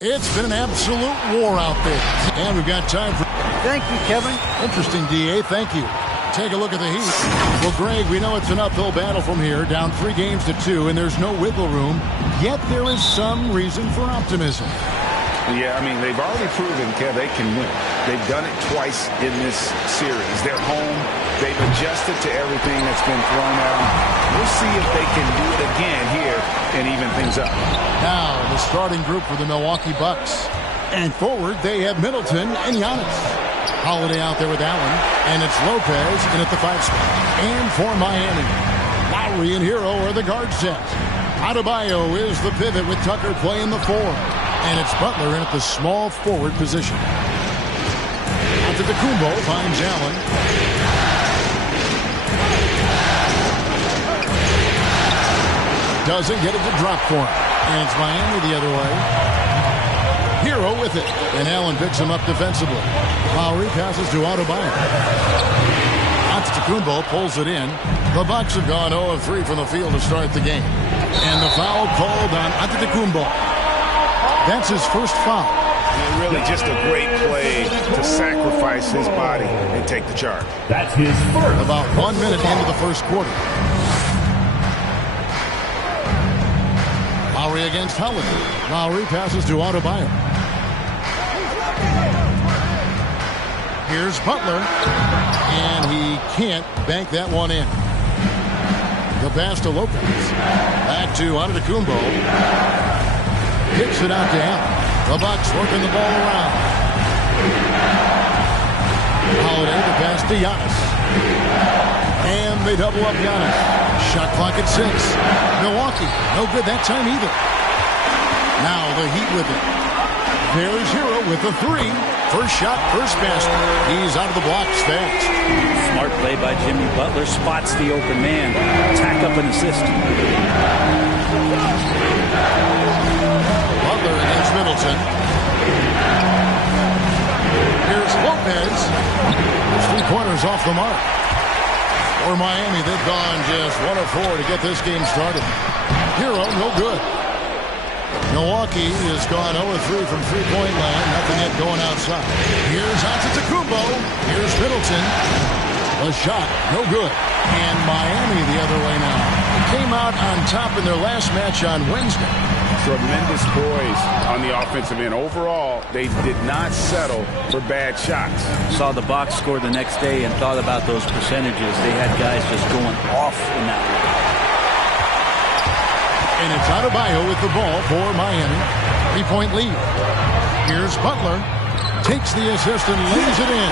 It's been an absolute war out there. And we've got time for... Thank you, Kevin. Interesting, D.A. Thank you. Take a look at the Heat. Well, Greg, we know it's an uphill battle from here, down 3 games to 2, and there's no wiggle room. Yet there is some reason for optimism. Yeah, I mean, they've already proven, Kev, they can win. They've done it twice in this series. They're home. They've adjusted to everything that's been thrown at them. We'll see if they can do it again here and even things up. Now, the starting group for the Milwaukee Bucks. And forward, they have Middleton and Giannis. Holiday out there with Allen, and it's Lopez in at the 5 spot. And for Miami, Lowry and Hero are the guard set. Adebayo is the pivot with Tucker playing the 4. And it's Butler in at the small forward position. Antetokounmpo finds Allen. Doesn't get it to drop for him. And it's Miami the other way. Hero with it. And Allen picks him up defensively. Lowry passes to Adebayo. Antetokounmpo pulls it in. The Bucks have gone 0 of 3 from the field to start the game. And the foul called on Antetokounmpo. That's his first foul. And really just a great play to sacrifice his body and take the charge. That's his first. About 1 minute into the first quarter. Lowry against Holiday. Lowry passes to Adebayo. Here's Butler. And he can't bank that one in. The pass to Lopez. Back to Antetokounmpo. Kicks it out to Allen. The Bucks working the ball around. Holiday to pass to Giannis. And they double up Giannis. Shot clock at 6. Milwaukee, no good that time either. Now the Heat with it. There's Hero with the 3. First shot, first basket. He's out of the blocks fast. Smart play by Jimmy Butler. Spots the open man. Tack up an assist. Butler against Middleton. Here's Lopez. His 3 pointers off the mark. For Miami, they've gone just 1 of 4 to get this game started. Hero, no good. Milwaukee has gone 0 of 3 from 3-point land. Nothing yet going outside. Here's Antetokounmpo. Here's Middleton. A shot, no good. And Miami the other way now. Came out on top in their last match on Wednesday. Tremendous poise on the offensive end. Overall, they did not settle for bad shots. Saw the box score the next day and thought about those percentages. They had guys just going off in that one. And it's Adebayo with the ball for Miami. 3-point lead. Here's Butler. Takes the assist and lays it in.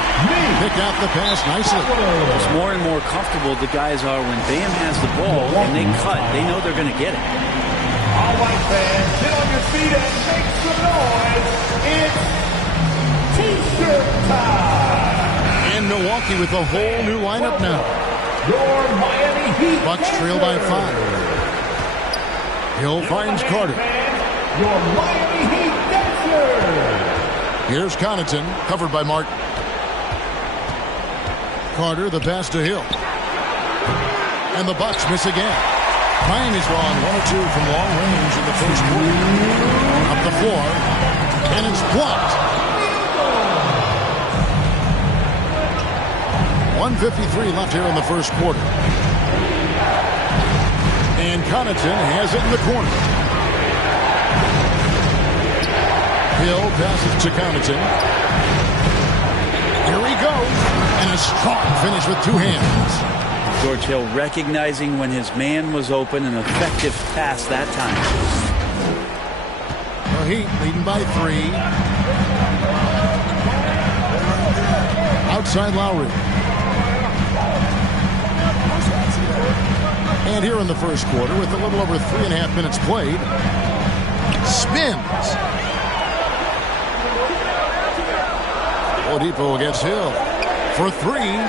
Picked out the pass nicely. It's more and more comfortable the guys are when Bam has the ball and they cut. They know they're going to get it. All right, fans, get on your feet and make some noise. It's T-shirt time. And Milwaukee with a whole new lineup now. Your Miami Heat. Bucks trail by 5. Hill finds Carter. Your Miami Heat Dancers. Here's Connaughton, covered by Martin. Carter, the pass to Hill. And the Bucks miss again. Miami's gone 1 of 2 from long range in the first quarter. Up the floor. And it's blocked. 1:53 left here in the first quarter. And Connaughton has it in the corner. Hill passes to Connaughton. Here he goes. And a strong finish with 2 hands. George Hill recognizing when his man was open, an effective pass that time. The Heat leading by 3. Outside Lowry. And here in the first quarter, with a little over 3.5 minutes played, spins. Oladipo against Hill for 3.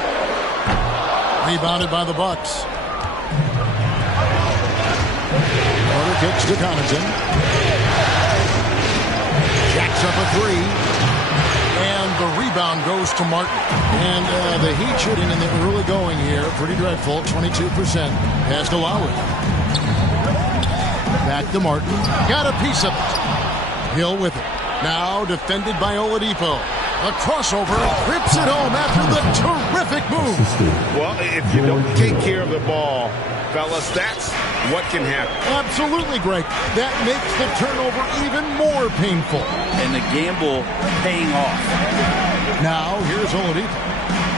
Rebounded by the Bucks. Carter kicks to Connaughton. Jacks up a 3. And the rebound goes to Martin. And the Heat shooting in the early going here, pretty dreadful, 22%. Pass to Lowry. Back to Martin. Got a piece of it. Hill with it. Now defended by Oladipo. A crossover, rips it home after the terrific move. Well, if you don't take care of the ball, fellas, that's what can happen. Absolutely, Greg. That makes the turnover even more painful. And the gamble paying off. Now, here's Oladipo.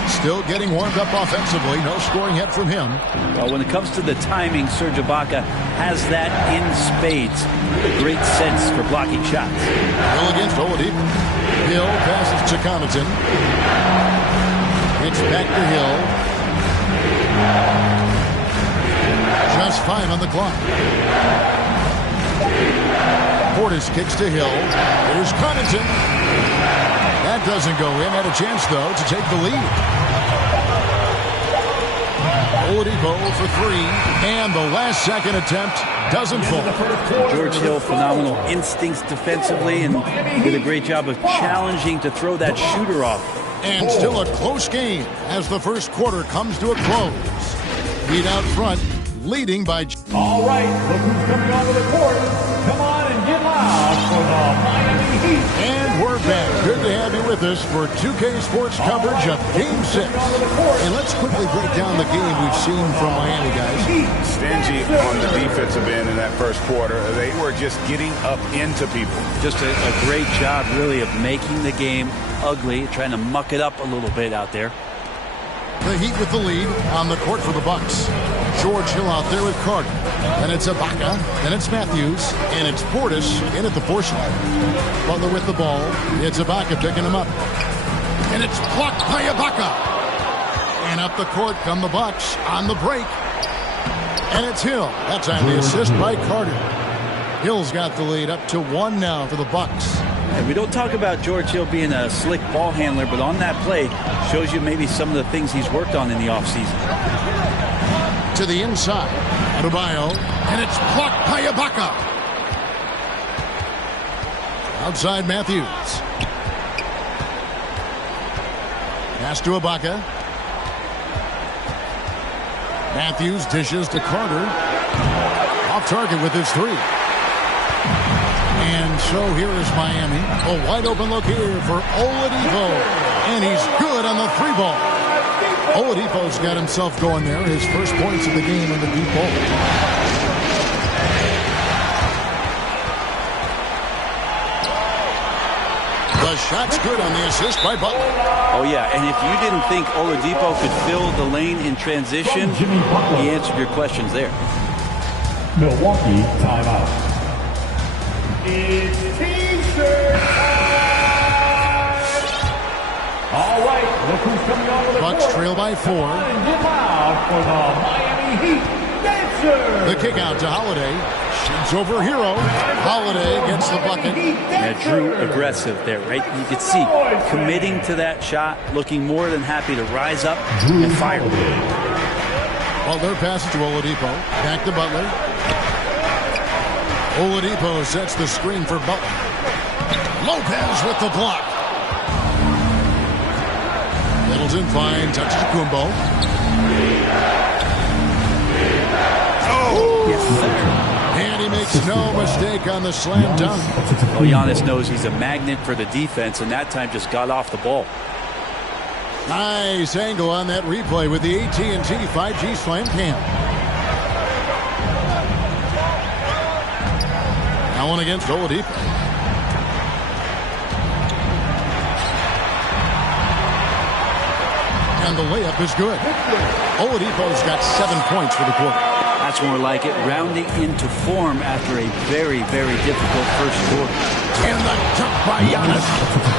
Still getting warmed up offensively. No scoring yet from him. Well, when it comes to the timing, Serge Ibaka has that in spades. A great sense for blocking shots. Hill against Oladipo. Hill passes to Connaughton. It's back to Hill. Just 5 on the clock. Portis kicks to Hill. Here's Connaughton. That doesn't go in. Had a chance, though, to take the lead. Oladipo for 3. And the last second attempt doesn't fall. George Hill, phenomenal instincts defensively and did a great job of challenging to throw that shooter off. And still a close game as the first quarter comes to a close. Lead out front, leading by... All right, look who's coming onto the court. Come on and get loud for the Miami Heat. And we're back. Good to have you with us for 2K Sports coverage of Game 6. And let's quickly break down the game we've seen from Miami, guys. Stingy on the defensive end in that first quarter. They were just getting up into people. Just a great job, really, of making the game ugly, trying to muck it up a little bit out there. The Heat with the lead on the court for the Bucks. George Hill out there with Carter. Then it's Ibaka. Then it's Matthews. And it's Portis in at the force line. Butler with the ball. It's Ibaka picking him up. And it's blocked by Ibaka. And up the court come the Bucks on the break. And it's Hill. That time the assist by Carter. Hill's got the lead up to 1 now for the Bucks. And we don't talk about George Hill being a slick ball handler, but on that play shows you maybe some of the things he's worked on in the offseason. To the inside. Adebayo. And it's blocked by Ibaka. Outside Matthews. Pass to Ibaka. Matthews dishes to Carter. Off target with his 3. And so here is Miami. A wide open look here for Oladipo. And he's good on the 3-ball. Oladipo's got himself going there. His first points of the game on the deep ball. The shot's good on the assist by Butler. Oh, yeah, and if you didn't think Oladipo could fill the lane in transition, he answered your questions there. Milwaukee timeout. It's T-shirt time! All right, look who's coming on with the Bucks trail by 4. And get loud for the Miami Heat Dancers! The kick out to Holiday. Shoots over Hero. Holiday gets the bucket. Yeah, Drew aggressive there, right? You could see committing to that shot, looking more than happy to rise up and fire. Butler passes to Oladipo. Back to Butler. Oladipo sets the screen for Butler. Lopez with the block. Middleton fine. Touches to Kumbo. Oh! Yes, And he makes no mistake on the slam dunk. well, Giannis knows he's a magnet for the defense, and that time just got off the ball. Nice angle on that replay with the AT&T 5G Slam Cam. Now one against Oladipo. And the layup is good. Oladipo's got 7 points for the quarter. That's more like it, rounding into form after a very, very difficult first quarter. And the dunk by Giannis.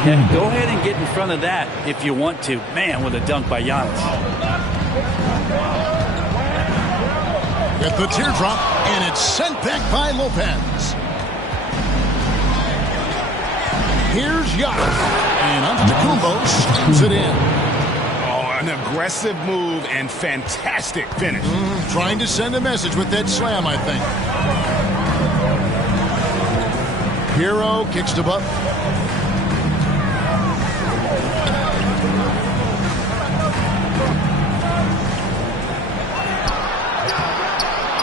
Yeah, go ahead and get in front of that if you want to. Man, with a dunk by Giannis. With the teardrop, and it's sent back by Lopez. Here's Giannis. And Antetokounmpo slams it in. An aggressive move and fantastic finish. Trying to send a message with that slam, I think. Hero kicks to Butler.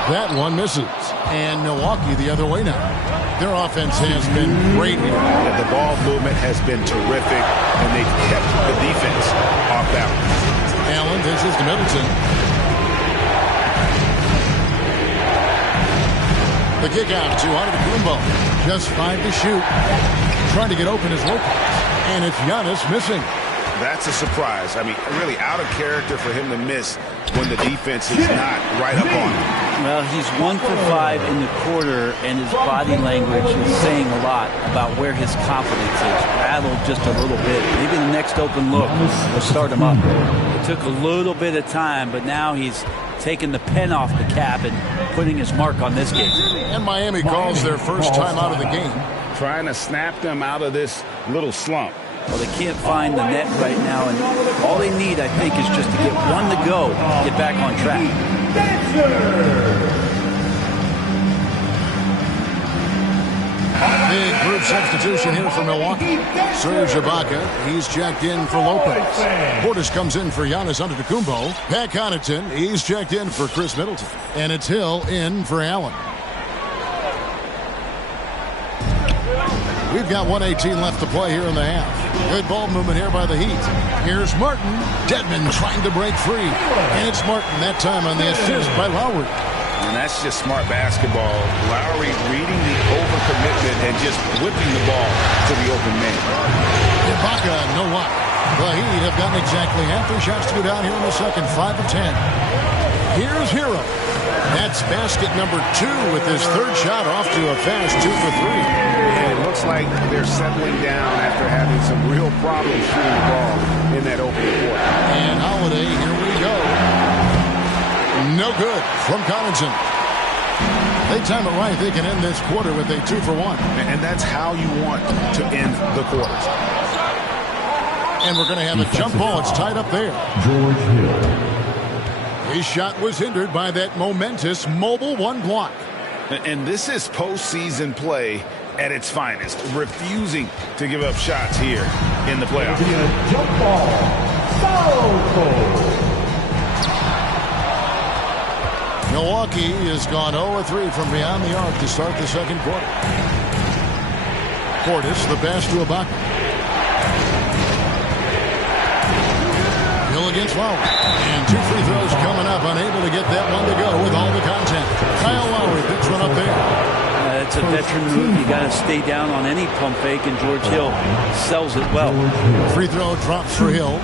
That one misses. And Milwaukee the other way now. Their offense has been great here. Yeah, the ball movement has been terrific, and they've kept the defense off balance. Allen dishes to Middleton. The kick out to Antetokounmpo. Just 5 to shoot. Trying to get open is Lopez. And it's Giannis missing. That's a surprise. I mean, really out of character for him to miss when the defense is not right up on him. Well, he's 1 for 5 in the quarter, and his body language is saying a lot about where his confidence is. Rattled just a little bit. Maybe the next open look will start him up. It took a little bit of time, but now he's taking the pen off the cap and putting his mark on this game. And Miami calls their first time out of the game. Trying to snap them out of this little slump. Well, they can't find the net right now, and all they need, I think, is just to get one to go, get back on track. Big group substitution here for Milwaukee. Serge Ibaka, he's checked in for Lopez. Portis comes in for Giannis Antetokounmpo. Pat Connaughton, he's checked in for Chris Middleton. And it's Hill in for Allen. We've got 1:18 left to play here in the half. Good ball movement here by the Heat. Here's Martin. Dedmon trying to break free. And it's Martin that time on the assist by Lowry. And that's just smart basketball. Lowry reading the overcommitment and just whipping the ball to the open man. Ibaka, no luck. The Heat have gotten exactly half their shots to go down here in the second, 5 of 10. Here's Hero. That's basket number 2 with his third shot off to a fast 2 for 3. And it looks like they're settling down after having some real problems shooting the ball in that opening quarter. And Holiday, here we go. No good from Connaughton. They time it right. They can end this quarter with a 2 for 1. And that's how you want to end the quarters. And we're going to have a jump ball. It's tied up there. George Hill. His shot was hindered by that momentous mobile 1 block. And this is postseason play at its finest, refusing to give up shots here in the playoffs. Jump ball. Foul call. Milwaukee has gone 0-3 from beyond the arc to start the second quarter. Portis, the pass to Ibaka. Hill against Lowry. And 2 free throws coming up. Unable to get that one to go with all the content. Kyle Lowry picks one up there. It's a veteran move. You got to stay down on any pump fake, and George Hill sells it well. Free throw drops for Hill.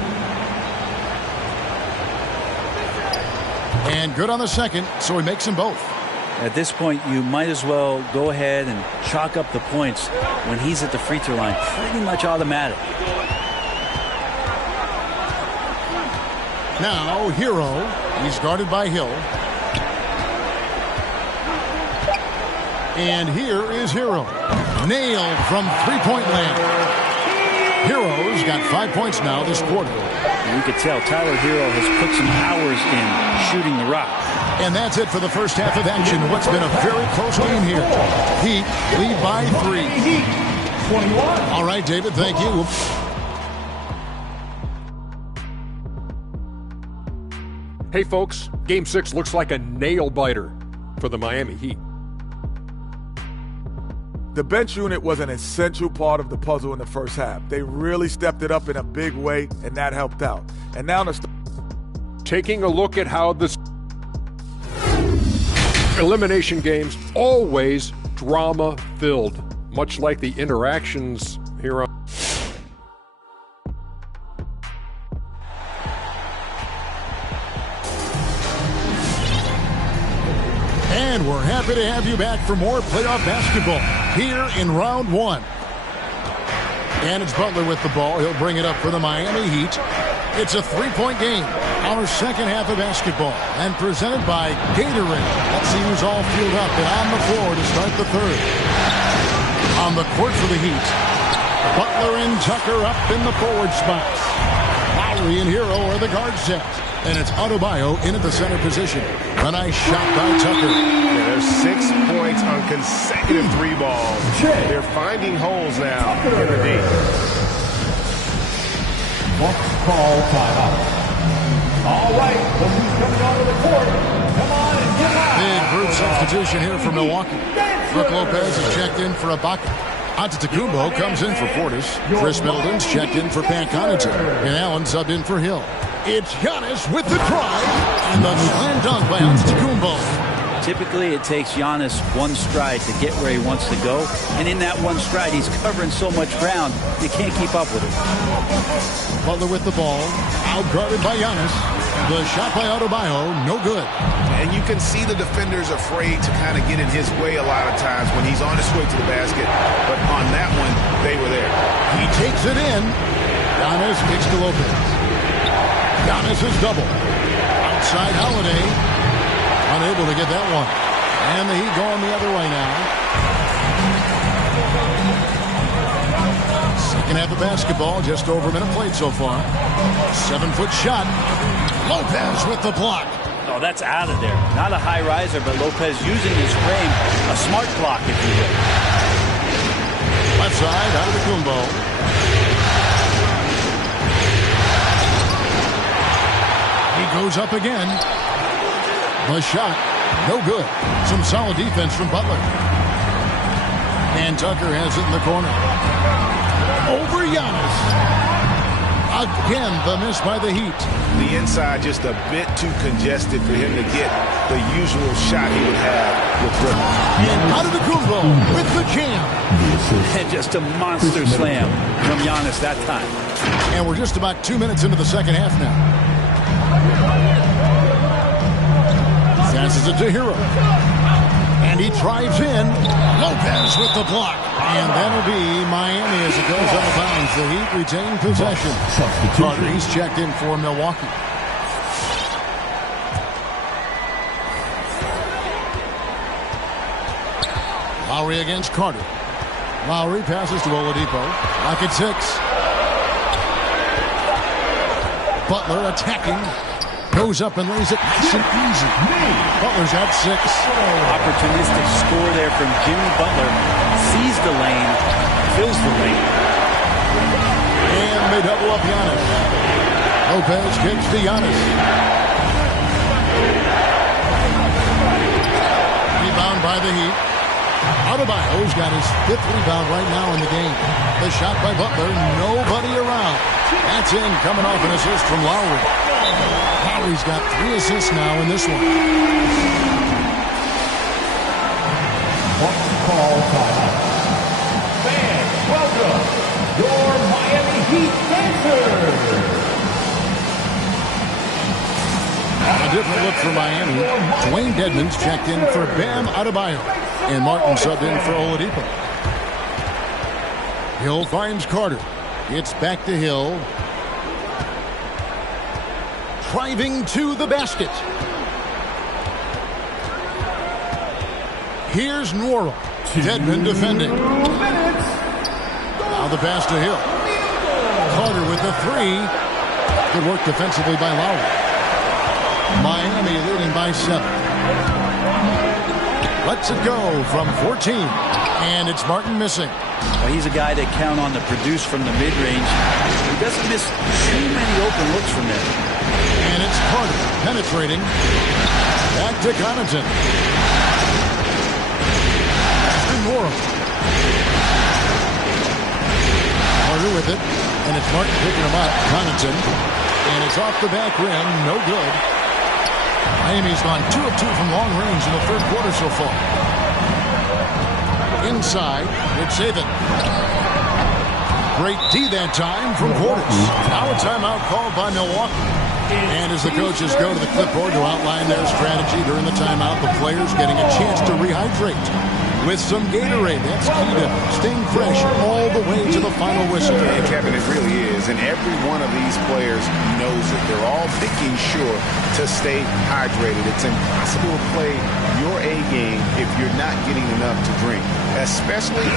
And good on the second, so he makes them both. At this point, you might as well go ahead and chalk up the points when he's at the free throw line. Pretty much automatic. Now, Hero. He's guarded by Hill. And here is Hero. Nailed from three-point land. Hero's got 5 points now this quarter. And you can tell Tyler Hero has put some hours in shooting the rock. And that's it for the first half of action. What's been a very close game here. Heat lead by 3. 21. All right, David, thank you. Hey, folks, Game 6 looks like a nail-biter for the Miami Heat. The bench unit was an essential part of the puzzle in the first half. They really stepped it up in a big way, and that helped out. And now Taking a look at how the elimination games always drama-filled, much like the interactions here on. And we're happy to have you back for more playoff basketball here in round 1. And it's Butler with the ball. He'll bring it up for the Miami Heat. It's a 3-point game. Our second half of basketball. And presented by Gatorade. Let's see who's all fueled up and on the floor to start the third. On the court for the Heat. Butler and Tucker up in the forward spots. Lowry and Hero are the guard set. And it's Adebayo in at the center position. A nice shot by Tucker. Yeah, there's 6 points on consecutive 3 balls. They're finding holes now in the D. Bucks call timeout. All right, look who's coming onto the court. Come on and Big group substitution here for Milwaukee. Brook Lopez is checked in for Ibaka. Antetokounmpo comes in for Portis. Chris Middleton's checked in for Pat Connaughton. And Allen subbed in for Hill. It's Giannis with the drive. And the slam dunk by Antetokounmpo. Typically, it takes Giannis one stride to get where he wants to go. And in that one stride, he's covering so much ground, you can't keep up with it. Butler with the ball. Outguarded by Giannis. The shot by Adebayo, no good. And you can see the defenders afraid to kind of get in his way a lot of times when he's on his way to the basket. But on that one, they were there. He takes it in. Giannis kicks to Lopez. Giannis is double. Outside Holiday. Unable to get that one. And the Heat going the other way now. Second half of basketball, just over a minute played so far. 7-foot shot. Lopez with the block. Oh, that's out of there. Not a high riser, but Lopez using his frame. A smart block, if you will. Left side, Antetokounmpo. He goes up again. The shot, no good. Some solid defense from Butler. And Tucker has it in the corner. Over Giannis. Again, the miss by the Heat. The inside just a bit too congested for him to get the usual shot he would have with dribble. And Antetokounmpo with the jam. And just a monster slam from Giannis that time. And we're just about 2 minutes into the second half now. Passes it to Hero. And he drives in. Lopez with the block. And that'll be Miami as it goes out of bounds. The Heat retain possession. Carter, he's checked in for Milwaukee. Lowry against Carter. Lowry passes to Oladipo. Lock at 6. Butler attacking. Goes up and lays it nice and easy. Butler's at 6. Opportunistic score there from Jimmy Butler. Sees the lane, fills the lane. And they double up Giannis. Lopez kicks to Giannis. Rebound by the Heat. Adebayo's got his 5th rebound right now in the game. The shot by Butler, nobody around. That's in, coming off an assist from Lowry. Lowry's got 3 assists now in this one. Call time. Fans, welcome your Miami Heat Dancers. A different look for Miami. Dwayne Dedmon's checked in for Bam Adebayo. And Martin subbed in for Oladipo. Hill finds Carter. It's back to Hill. Driving to the basket. Here's Nwora. Dedmon defending. Now the pass to Hill. Carter with the 3. Good work defensively by Lowry. Miami leading by 7. Lets it go from 14. And it's Martin missing. Well, he's a guy that count on to produce from the mid-range. He doesn't miss too many open looks from there. And it's Carter penetrating. Back to Connaughton. To Nwora. Carter with it. And it's Martin picking him up. Connaughton. And it's off the back rim. No good. Miami's gone 2 of 2 from long range in the third quarter so far. Inside, it's Saban. Great D that time from Portis. Now a timeout called by Milwaukee. And as the coaches go to the clipboard to outline their strategy during the timeout, the players getting a chance to rehydrate with some Gatorade. That's key to staying fresh all the way to the final whistle. And Kevin, it really is. And every one of these players knows it. They're all making sure to stay hydrated. It's impossible to play your A game if you're not getting enough to drink, especially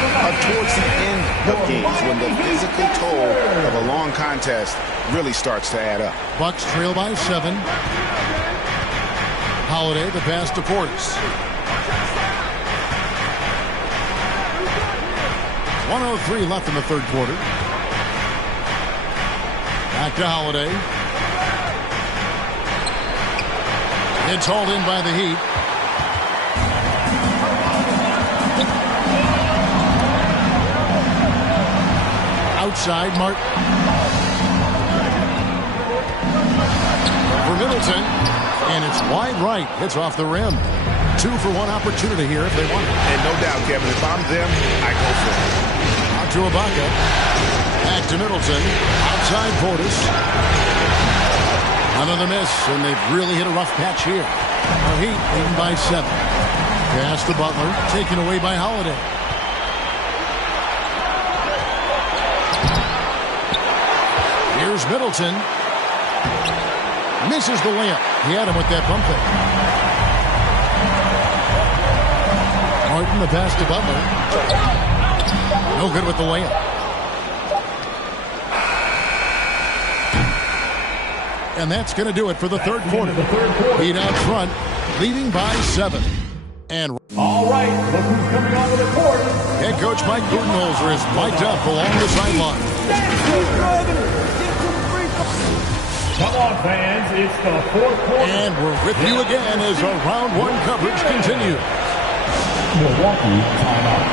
towards the end of games when the physical toll of a long contest really starts to add up. Bucks trail by 7. Holiday, the pass to Portis. 1:03 left in the third quarter. Back to Holiday. It's hauled in by the Heat. side, Martin. For Middleton. And it's wide right. Hits off the rim. 2 for 1 opportunity here if they want it. And no doubt, Kevin, if I'm them, I go for it. Out to Ibaka. Back to Middleton. Outside Portis. Another miss, and they've really hit a rough patch here. The Heat leading by 7. Pass to Butler. Taken away by Holiday. Here's Middleton. Misses the layup. He had him with that bump fake. Martin, the pass to Butler. No good with the layup. And that's going to do it for the third quarter. Heat out front, leading by 7. And all right, look who's coming onto the court. head coach Mike Budenholzer is mic'd up along the sideline. Come on, fans, it's the fourth quarter. And we're with you again as our round 1 coverage continues. Milwaukee timeout.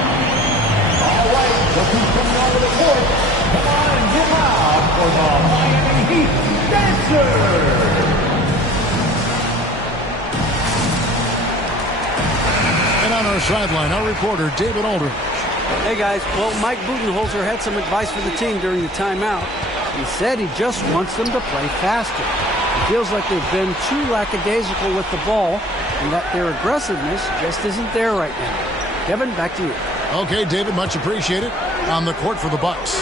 All right, look who's coming onto the court. Come on and get loud for the Miami Heat Dancers. And on our sideline, our reporter, David Aldridge. Hey, guys. Well, Mike Budenholzer had some advice for the team during the timeout. He said he just wants them to play faster. It feels like they've been too lackadaisical with the ball and that their aggressiveness just isn't there right now. Kevin, back to you. Okay, David, much appreciated. On the court for the Bucks.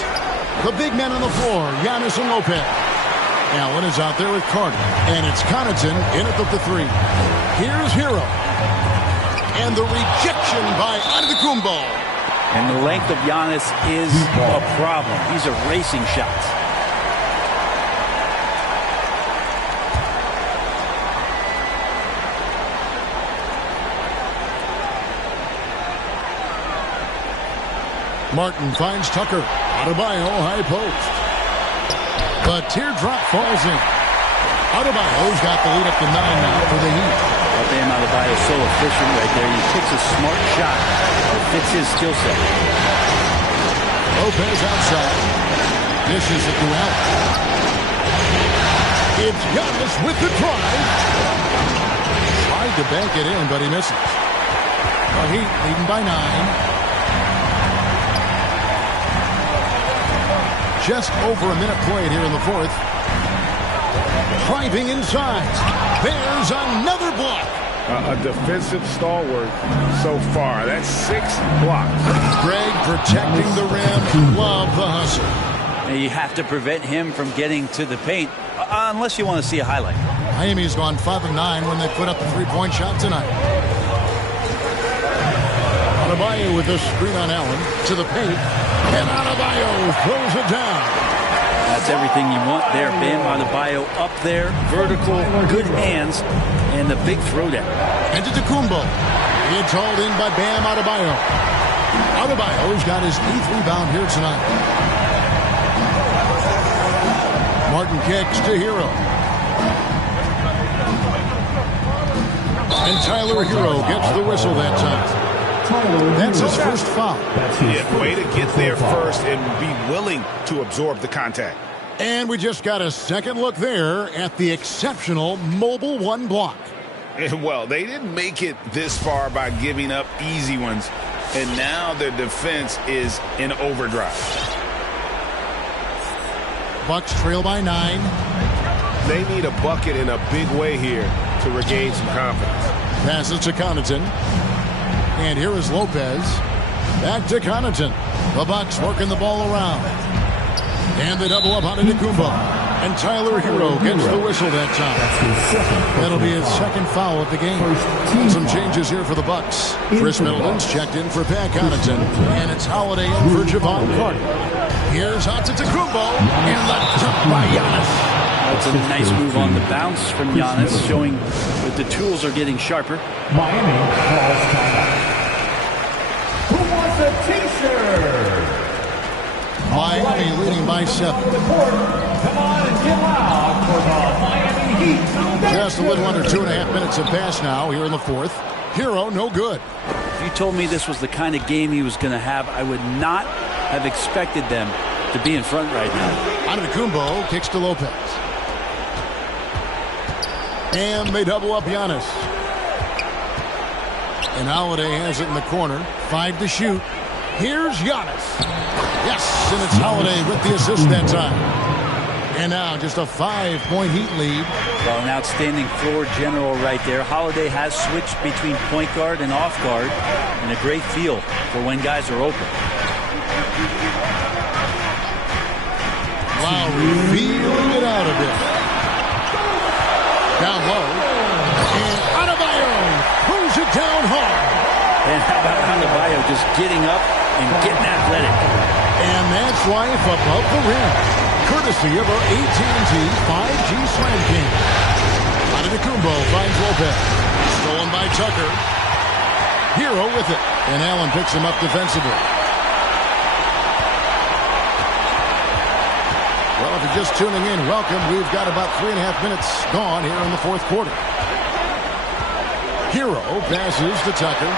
The big men on the floor, Giannis and Lopez. Allen is out there with Carter. And it's Connaughton in at the 3. Here's Hero. And the rejection by Antetokounmpo. And the length of Giannis is a problem. He's erasing shots. Martin finds Tucker. Adebayo, high post. The teardrop falls in. Adebayo's got the lead up to 9 now for the Heat. Bam Adebayo is so efficient right there. He picks a smart shot that fits his skill set. Lopez outside. Dishes it to Allen. It's Giannis with the drive. Tried to bank it in, but he misses. The Heat leading by 9. Just over a minute played here in the 4th. Driving inside. There's another block. A defensive stalwart so far. That's 6 blocks. Greg protecting the rim. Love the hustle. And you have to prevent him from getting to the paint, unless you want to see a highlight. Miami's gone 5 of 9 when they put up the 3-point shot tonight. Adebayo with this screen on Allen to the paint. And Adebayo throws it down. That's everything you want there. Bam Adebayo up there, vertical, good hands, and the big throwdown. Antetokounmpo. It's hauled in by Bam Adebayo. Adebayo's got his 8th rebound here tonight. Martin kicks to Hero. And Tyler Hero gets the whistle that time. That's his first foul. Yeah, way to get there first and be willing to absorb the contact. And we just got a second look there at the exceptional Mobile 1 block. Well, they didn't make it this far by giving up easy ones, and now their defense is in overdrive. Bucks trail by 9. They need a bucket in a big way here to regain some confidence. Passes to Connaughton. And here is Lopez. Back to Connaughton. The Bucks working the ball around. And they double up on Antetokounmpo. And Tyler Hero gets the whistle that time. That'll be his second foul of the game. Some changes here for the Bucks. Chris Middleton's checked in for Pat Connaughton. And it's Holiday in for Javon Carter. Here's Antetokounmpo. And the dunk by Giannis. That's a nice move on the bounce from Giannis, showing that the tools are getting sharper. Miami calls timeout. Who wants a t-shirt? Miami leading by 7. Come on and get loud for the Miami Heat. Just a little under 2.5 minutes have passed now here in the 4th. Hero, no good. If you told me this was the kind of game he was going to have, I would not have expected them to be in front right now. Antetokounmpo kicks to Lopez. And they double up Giannis. And Holiday has it in the corner. 5 to shoot. Here's Giannis. Yes, and it's Holiday with the assist that time. And now just a 5-point Heat lead. Well, an outstanding floor general right there. Holiday has switched between point guard and off guard, and a great feel for when guys are open. Lowry feeling it out a bit. Down low. And Adebayo pulls it down hard. And how about Adebayo just getting up and getting athletic? And that's life above the rim. Courtesy of our AT&T 5G Slam King. Antetokounmpo finds Lopez. Stolen by Tucker. Hero with it. And Allen picks him up defensively. Well, if you're just tuning in, welcome. We've got about 3.5 minutes gone here in the fourth quarter. Hero passes to Tucker.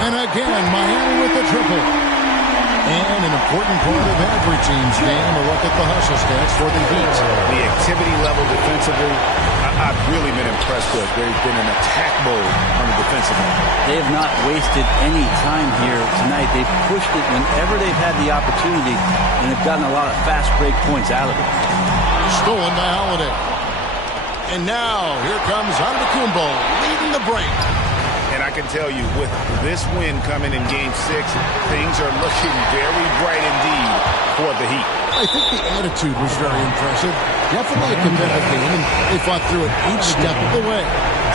And again, Miami with the triple. And an important part of every team's game, a look at the hustle stats for the Heat. The activity level defensively, I've really been impressed with. They've been in attack mode on the defensive end. They have not wasted any time here tonight. They've pushed it whenever they've had the opportunity and have gotten a lot of fast break points out of it. Stolen by Holiday. And now, here comes Antetokounmpo leading the break. And I can tell you, with this win coming in Game 6, things are looking very bright indeed for the Heat. I think the attitude was very impressive. Definitely a competitive game, and they fought through it each step of the way.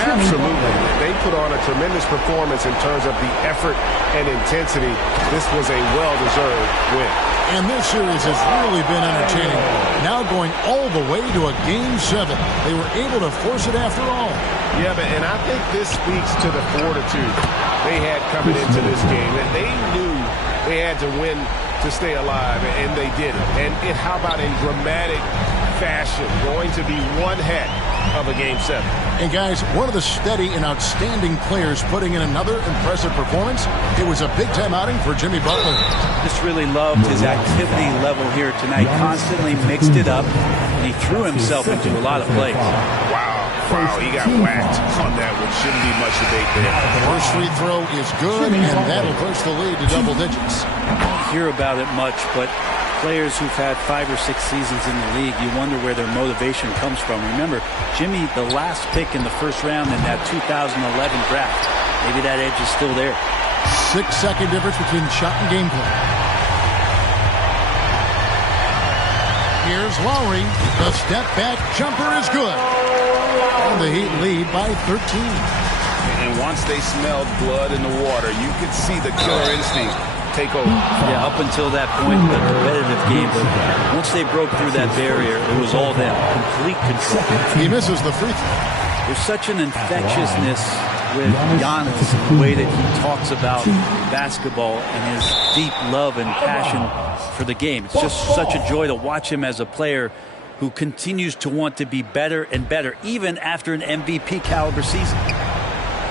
Absolutely. They put on a tremendous performance in terms of the effort and intensity. This was a well-deserved win. And this series has really been entertaining. Now going all the way to a Game 7. They were able to force it after all. Yeah, and I think this speaks to the fortitude they had coming into this game. And they knew they had to win to stay alive, and they did it. And how about in dramatic fashion, going to be one heck of a Game 7. And guys, one of the steady and outstanding players putting in another impressive performance. It was a big-time outing for Jimmy Butler. Just really loved his activity level here tonight. Constantly mixed it up, and he threw himself into a lot of plays. Wow, he got whacked on that one. Shouldn't be much debate there. First free throw is good, and that'll push the lead to double digits. Don't hear about it much, but players who've had 5 or 6 seasons in the league, you wonder where their motivation comes from. Remember, Jimmy, the last pick in the first round in that 2011 draft. Maybe that edge is still there. 6-second difference between shot and gameplay. Here's Lowry. The step-back jumper is good. And the Heat lead by 13. And once they smelled blood in the water, you could see the killer instinct take over. Yeah, up until that point, the competitive game. But once they broke through that barrier, it was all them. Complete control. He misses the free throw. There's such an infectiousness with Giannis, the way that he talks about basketball and his deep love and passion for the game. It's just such a joy to watch him as a player who continues to want to be better and better, even after an MVP caliber season.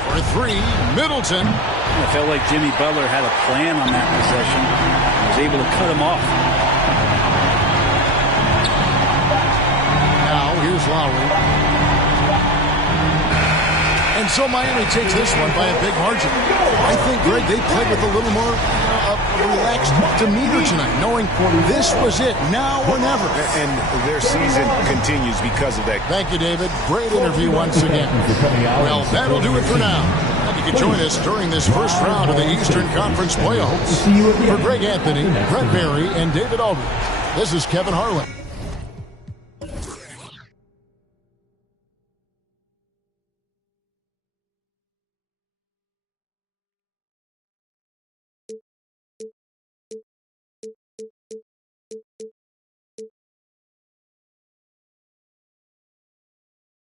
For 3, Middleton. I felt like Jimmy Butler had a plan on that possession. He was able to cut him off. Now, here's Lowry. And so Miami takes this one by a big margin. I think, Greg, they played with a little more relaxed demeanor tonight, knowing this was it, now or never. And their season continues because of that. Thank you, David. Great interview once again. Well, that'll do it for now. And you can join us during this first round of the Eastern Conference playoffs. For Greg Anthony, Brett Barry, and David Aldridge, this is Kevin Harlan.